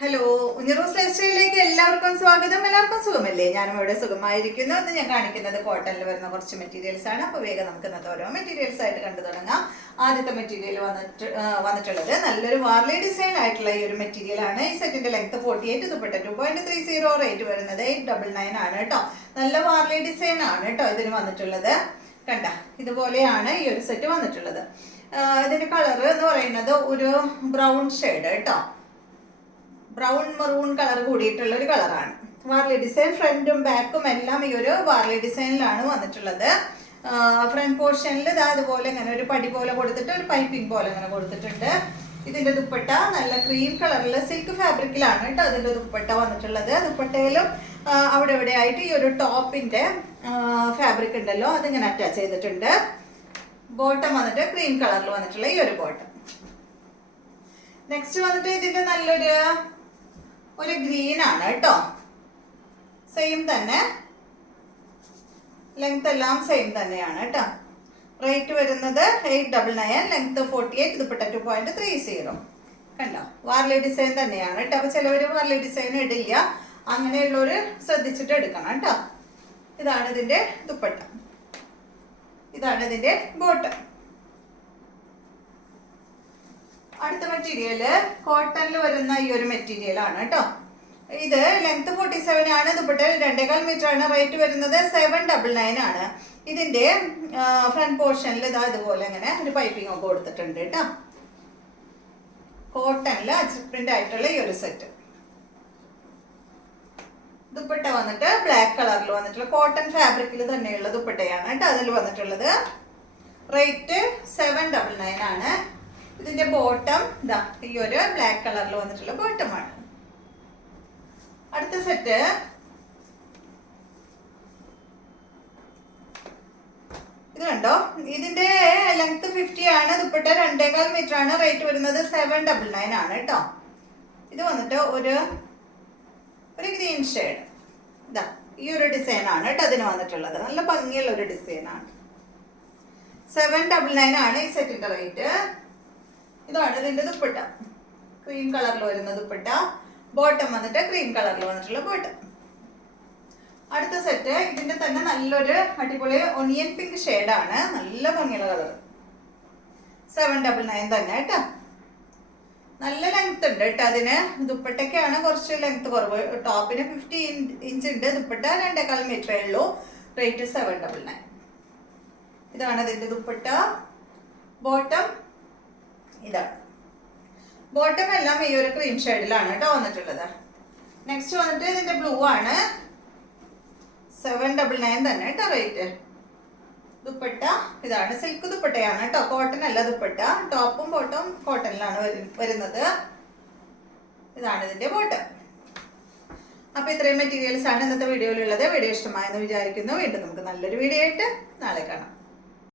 Hello, ഉഞ്ഞറോസ് life സ്റ്റൈലിലേക്ക് എല്ലാവർക്കും സ്വാഗതം. എല്ലാവർക്കും സുഖമല്ലേ? ഞാനും ഇവിടെ സുഖമായിരിക്കുന്നു. ഇന്ന് ഞാൻ കാണിക്കുന്നത് കോട്ടണിൽ വരുന്ന കുറച്ച് മെറ്റീരിയൽസ് ആണ്. അപ്പോൾ വേഗം നമുക്ക് ഇന്നത്തെ ഓരോ മെറ്റീരിയൽസ് ആയിട്ട് കണ്ടു തുടങ്ങാം. ആദ്യത്തെ മെറ്റീരിയൽ വന്നിട്ടുള്ളത് നല്ലൊരു വാർലി ഡിസൈൻ ആയിട്ടുള്ള ഈ ഒരു മെറ്റീരിയൽ ആണ്. ഈ സെറ്റിന്റെ ലെങ്ത് 48, ദുപ്പട്ട 2.30, റേറ്റ് വരുന്നത് 899 ആണ് കേട്ടോ. നല്ല വാർലി ഡിസൈൻ ആണ് കേട്ടോ ഇതിന് വന്നിട്ടുള്ളത്. കണ്ട, ഇതുപോലെയാണ് ഈ ഒരു സെറ്റ് വന്നിട്ടുള്ളത്. ഇതിന്റെ കളർ എന്ന് പറയുന്നത് ഒരു ബ്രൗൺ ഷെയ്ഡ് കേട്ടോ. ബ്രൗൺ മെറൂൺ കളർ കൂടിയിട്ടുള്ള ഒരു കളറാണ്. വാർലി ഡിസൈൻ ഫ്രണ്ടും ബാക്കും എല്ലാം ഈ ഒരു വാർലി ഡിസൈനിലാണ് വന്നിട്ടുള്ളത്. ഫ്രണ്ട് പോർഷനിൽ ഇതാ അതുപോലെ ഇങ്ങനെ ഒരു പടി പോലെ കൊടുത്തിട്ട് ഒരു പൈപ്പിംഗ് പോലെ ഇങ്ങനെ കൊടുത്തിട്ടുണ്ട്. ഇതിന്റെ ദുപ്പട്ട നല്ല ക്രീം കളറിൽ സിൽക്ക് ഫാബ്രിക്കിലാണ് കേട്ടോ അതിന്റെ ദുപ്പട്ട വന്നിട്ടുള്ളത്. ദുപ്പട്ടയിലും അവിടെ ഇവിടെ ആയിട്ട് ഈ ഒരു ടോപ്പിന്റെ ഫാബ്രിക് ഉണ്ടല്ലോ അതിങ്ങനെ അറ്റാച്ച് ചെയ്തിട്ടുണ്ട്. ബോട്ടം വന്നിട്ട് ക്രീം കളറിൽ വന്നിട്ടുള്ള ഈ ഒരു ബോട്ടം. നെക്സ്റ്റ് വന്നിട്ട് ഇതിന്റെ നല്ലൊരു ഗ്രീൻ ആണ് കേട്ടോ. സെയിം തന്നെ, ലെങ്ത് എല്ലാം സെയിം തന്നെയാണ് കേട്ടോ. റേറ്റ് വരുന്നത് 899, ലെങ്ത് 48, ദുപ്പട്ട 2.30. കണ്ടോ, വാർലി ഡിസൈൻ തന്നെയാണ് കേട്ടോ. അപ്പൊ ചിലവർ വാർലി ഡിസൈൻ ഇടില്ല, അങ്ങനെയുള്ളവര് ശ്രദ്ധിച്ചിട്ട് എടുക്കണം കേട്ടോ. ഇതാണ് ഇതിന്റെ ദുപ്പട്ട, ഇതാണ് ഇതിന്റെ ബോട്ടം. അടുത്ത മെറ്റീരിയല് കോട്ടണിൽ വരുന്ന ഈ ഒരു മെറ്റീരിയൽ ആണ് കേട്ടോ. ഇത് ലെങ്ത് 47 ആണ്, ദുപ്പട്ട 2.25 മീറ്റർ ആണ്. റേറ്റ് വരുന്നത് 799 ആണ്. ഇതിന്റെ ഫ്രണ്ട് പോർഷനിൽ ഇതാ ഇതുപോലെ ഇങ്ങനെ ഒരു പൈപ്പിംഗ് ഒക്കെ കൊടുത്തിട്ടുണ്ട് കേട്ടോ. കോട്ടണില് അജ്രക് പ്രിന്റ് ആയിട്ടുള്ള ഈ ഒരു സെറ്റ്. ദുപ്പട്ട വന്നിട്ട് ബ്ലാക്ക് കളറിൽ വന്നിട്ടുള്ള കോട്ടൺ ഫാബ്രിക്കിൽ തന്നെയുള്ള ദുപ്പട്ടയാണ് കേട്ടോ അതിൽ വന്നിട്ടുള്ളത്. റേറ്റ് 799 ആണ്. ഇതിന്റെ ബോട്ടം ഇതാ ഈ ഒരു ബ്ലാക്ക് കളറിൽ വന്നിട്ടുള്ള ബോട്ടമാണ്. അടുത്ത സെറ്റ് ഇത് കണ്ടോ, ഇതിന്റെ ലെങ്ത് 50 ആണ്, ദുപ്പട്ട 2.25 മീറ്റർ ആണ്. റേറ്റ് വരുന്നത് 799 ആണ് കേട്ടോ. ഇത് വന്നിട്ട് ഒരു ഗ്രീൻ ഷെയ്ഡ് ഇതാ ഈ ഒരു ഡിസൈൻ ആണ് കേട്ടോ അതിന് വന്നിട്ടുള്ളത്. നല്ല ഭംഗിയുള്ള ഒരു ഡിസൈൻ ആണ്. 799 ആണ് ഈ സെറ്റിന്റെ റേറ്റ്. ഇതാണ് ഇതിന്റെ ദുപ്പട്ട, ക്രീം കളറിൽ വരുന്ന ദുപ്പട്ട. ബോട്ടം വന്നിട്ട് ക്രീം കളറിൽ വന്നിട്ടുള്ള ബോട്ടം. അടുത്ത സെറ്റ് ഇതിന്റെ തന്നെ നല്ലൊരു അടിപൊളി ഒണിയൻ പിങ്ക് ഷെയ്ഡാണ്, നല്ല ഭംഗിയുള്ള കളർ. 799 തന്നെ കേട്ടോ. നല്ല ലെങ്ത് ഉണ്ട് കേട്ടോ അതിന്. ദുപ്പട്ടയ്ക്കാണ് കുറച്ച് ലെങ്ത് കുറവ്. ടോപ്പിന് 50 ഇഞ്ച് ഉണ്ട്, ദുപ്പട്ട 2.25 മീറ്ററേ ഉള്ളൂ. റേറ്റ് 799. ഇതാണ് ഇതിന്റെ ദുപ്പട്ട. ബോട്ടം ഇതാണ്. ബോട്ടം എല്ലാം ഈ ഒരു ക്രീം ഷെയ്ഡിലാണ് കേട്ടോ വന്നിട്ടുള്ളത്. നെക്സ്റ്റ് വന്നിട്ട് ഇതിന്റെ ബ്ലൂ ആണ്. 799 തന്നെ കേട്ടോ റേറ്റ്. ദുപ്പട്ട ഇതാണ്, സിൽക്ക് ദുപ്പട്ടയാണ് കേട്ടോ, കോട്ടൺ അല്ല ദുപ്പട്ട. ടോപ്പും ബോട്ടവും കോട്ടണിലാണ് വരുന്നത്. ഇതാണ് ഇതിന്റെ ബോട്ടം. അപ്പൊ ഇത്രയും മെറ്റീരിയൽസ് ആണ് ഇന്നത്തെ വീഡിയോയിലുള്ളത്. വീഡിയോ ഇഷ്ടമായെന്ന് വിചാരിക്കുന്നു. വീണ്ടും നമുക്ക് നല്ലൊരു വീഡിയോ ആയിട്ട് നാളെ കാണാം.